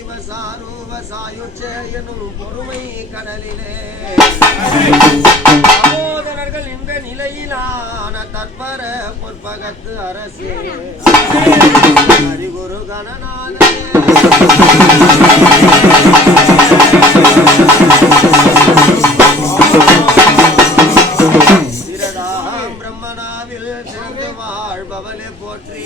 சாமி வசாரூப சாயுச்ச எனும் பொறுமை கடலிலே. சகோதரர்கள் இந்த நிலையிலான தற்பர பொற்பகத்து அரசு. ஹரிகுரு கணநாதே திரடாம் பிரம்மனாவில் சிறந்து போற்றி.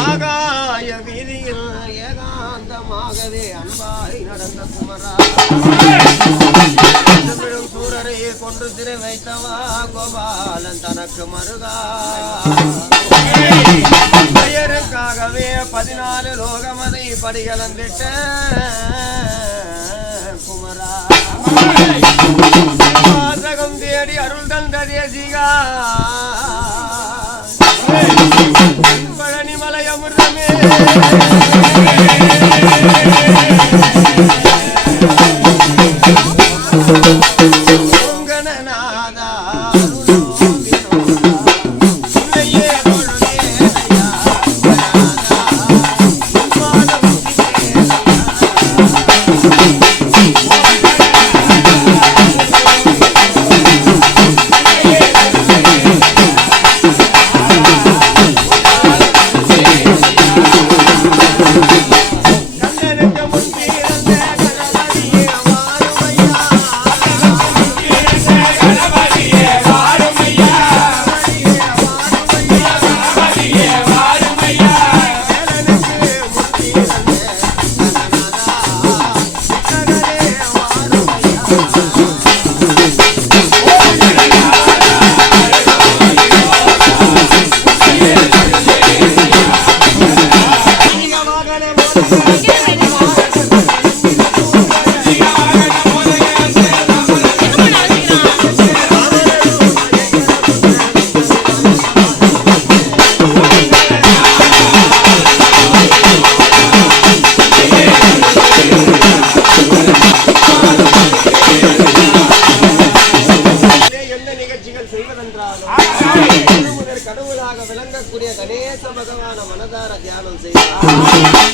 ஆகாய வீதியில் ஏகாந்தமாகவே அன்பாய் நடந்த குமரா. கொண்டு வைத்தவா கோபாலன் தனக்கு மருகா பெயருக்காகவே பதினாலு லோகமதை படிகளந்திட்ட குமரா வாசகம் தேடி அருள் தந்த தேசிகா பழனிமலை அமிர்தமே வாருமையா. என்ன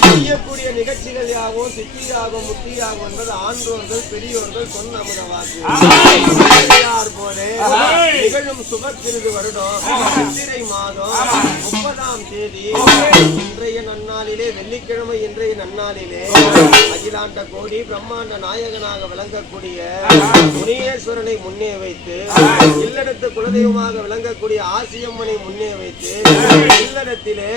செய்யக்கூடிய நிகழ்ச்சிகள் யாவும் சித்தியாகும் முத்தியாகும் என்பது ஆன்றோர்கள் பெரியோர்கள் சொன்ன அமுதவாக்கு பெரியார் போல நிகழும் சுபத்திருது வருடம் சித்திரை மாதம் முப்பதாம் தேதி இன்றைய நன்னாளிலே வெள்ளிக்கிழமை இன்றைய நன்னாளிலே அகிலாண்ட கோடி பிரம்மாண்ட நாயகனாக விளங்கக்கூடிய முனீஸ்வரனை முன்னே வைத்து இல்லடத்து குலதெய்வமாக விளங்கக்கூடிய ஆசியம்மனை முன்னே வைத்து இல்லடத்திலே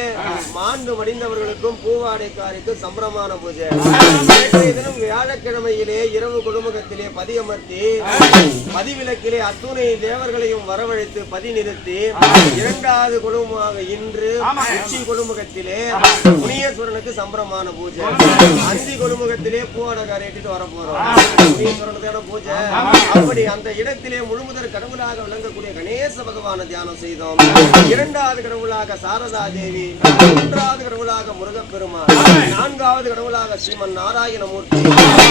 மாண்டு மடிந்தவர்களுக்கும் பூவாடைக்காரிக்கும் சம்பிரமான பூஜை. நேற்றைய தினம் வியாழக்கிழமையிலே இரவு குடும்பத்திலே பதியமர்த்தி பதிவிலக்கிலே அத்துணை தேவர்களையும் வரவழைத்து பதி நிறுத்தி இரண்டாவது குடும்பமாக இன்று உச்சி குடும்பத்திலே முனீஸ்வரனுக்கு சம்பிரமான பூஜை. அந்தி குடும்பத்திலே பூவாடகாரை ஏற்றிட்டு வர போறோம் முனீஸ்வரனுக்கான பூஜை. அப்படி அந்த இடத்திலே முழுமுதற் கடவுளாக விளங்கக்கூடிய கணேச பகவான தியானம் செய்தோம். இரண்டாவது கடவுளாக சாரதா தேவி மூன்றாவது கடவுளாக முருகப்பெருமான் நான்காவது கடவுளாக ஸ்ரீமன் நாராயணமூர்த்தி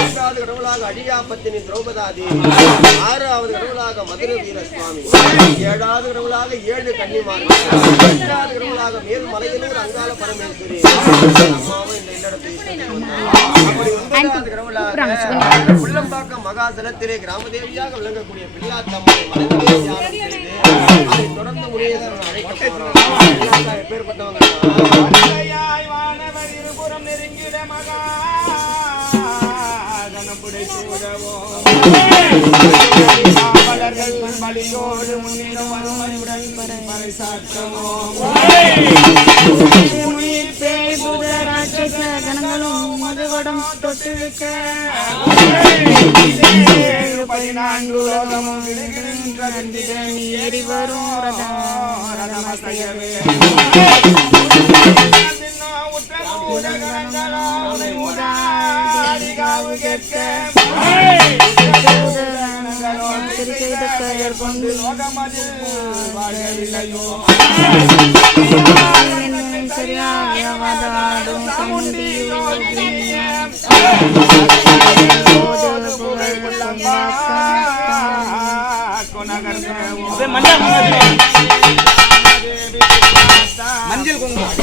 ஐந்தாவது கடவுளாக அடியாபத்தினி திரௌபதா தேவி ஆறாவது கடவுளாக மதுரை வீர சுவாமி ஏழாவது கடவுளாக ஏழு கன்னிமார்கள் எட்டாவது கடவுளாக மேல்மலையனூர் அங்கால பரமேஸ்வரி. அம்மாவும் இந்த இல்லடத்தை சொல்லி உள்ளம்பாக்கம் கிராமதேவியாக விளங்கக்கூடிய பிள்ளாத்தம்மனை மனதிலே தியானம் செய்து அதை தொடர்ந்து முனியதன் அழைக்கப்பட்டவங்க எப்பேற்பட்டவங்க நெருங்கிட அன்னம் புடைத்து பலியோடு முன்னிடம் கணங்களும் மதுவடம் தொட்டிருக்க பதினான்கு ஏறி வரும் ரதம் ரதமசையவே செய்த பெயர் கொண்டு சரியாக வாதாடும் மஞ்சள் குங்குமம்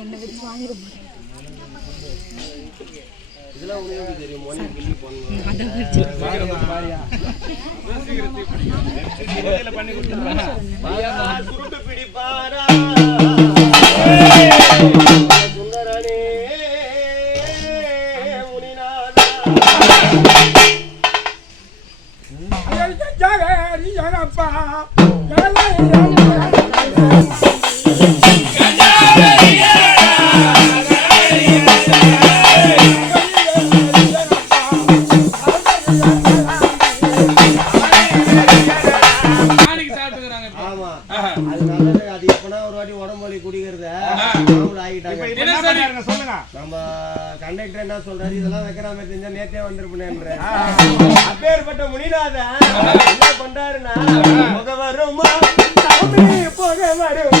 என்ன வச்சு வாங்கிட இதெல்லாம் என்ன பண்றாருன்னா புகவருமா புகவரும்